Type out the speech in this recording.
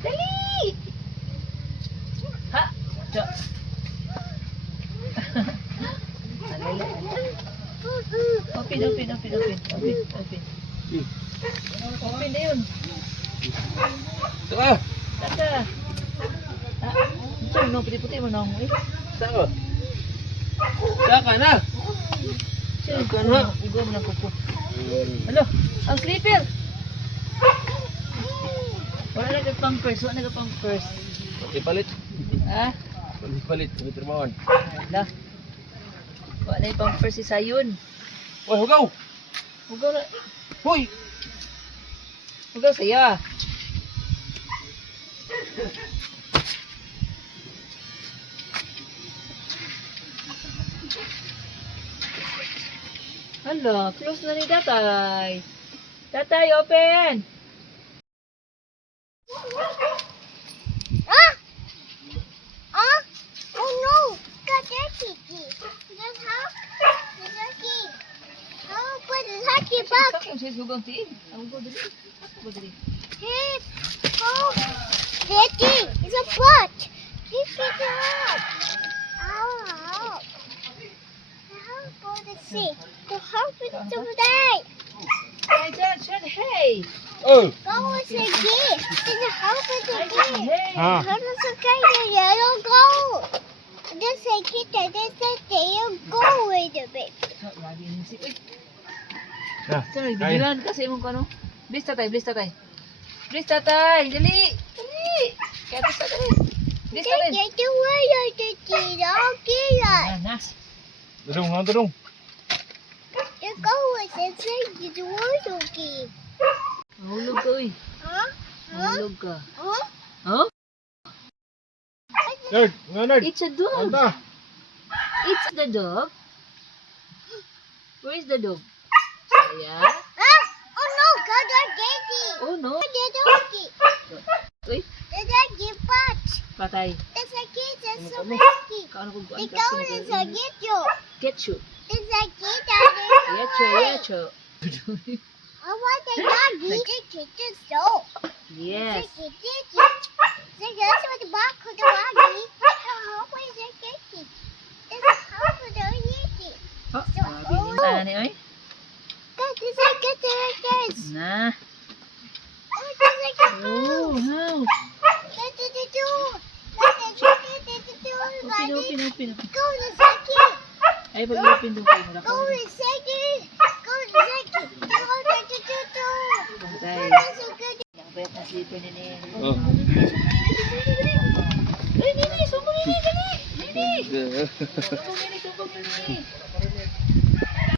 Dali! Ha? Jo. Alala. Open. Open na yun. Saka. Taka. Ha? Ito, no, puti-puti mo na ako eh. Saka. Saka na. Saka na. Ugaw mo ng kuko. Ano? Ang slipper! Wala na ka-pampers. Ipalit. Ha? Ipalit. Ipalit. Hala. Wala na yung pampers si Sayon. Hoy, hugaw. Ugaw na. Hoy. Ugaw saya. Hala, close na ni tatay. Tatay, open! Oh no! Got dirty. That's how. The dirty. How put the dirty back? Sakit ang sisugang tiin. Ang ugaw dali. Ugaw dali. Hey, oh, dirty. It's a pot. Pick it up. Ow. How go to see? Go help it today. Hey, Jan, hey! Oh. Go with the gift. It's a help it again. Hey! Ah. How does it get the yellow gold? This is it. This is the yellow gold with the bit. Lagi yung si... Uy! Ah. Ito, bibilan kasi mong kano. Please, tatay. Please, tatay. Dali! Kaya please, tatay. Please, tatay. Get the way of the killer. Nas. Tudong. The goal is inside the water key. Mahulog ka, uy. Huh? Mahulog ka. Huh? Huh? Nerd, nerd. It's a dog. Anta. It's the dog. Where is the dog? Saya? Huh? Oh no, God, daddy. Oh, no. The doggy. Uy, The doggy pot. patay. There's a kid that's so Ano? nasty. Kaano kung The goal is a get you. Ketchup. There's a kid that Yacho. I want the doggy. The kid is so. Yes. The kid is. The girls with the back of the doggy. How is the kitty? There's a house with the yeti. Oh, grabe yung tani, oy. God, there's a get the Na. Oh, there's a get Oh, house. Open. Go to second. Ay, pag-open doon kayo. Go to second. Go to second. Go to Patay. That's a good. Nakapayat na slipper ni Nene. Oh. Ay, Nene, sumbong Nene, dali. Nene. Sumbong Nene.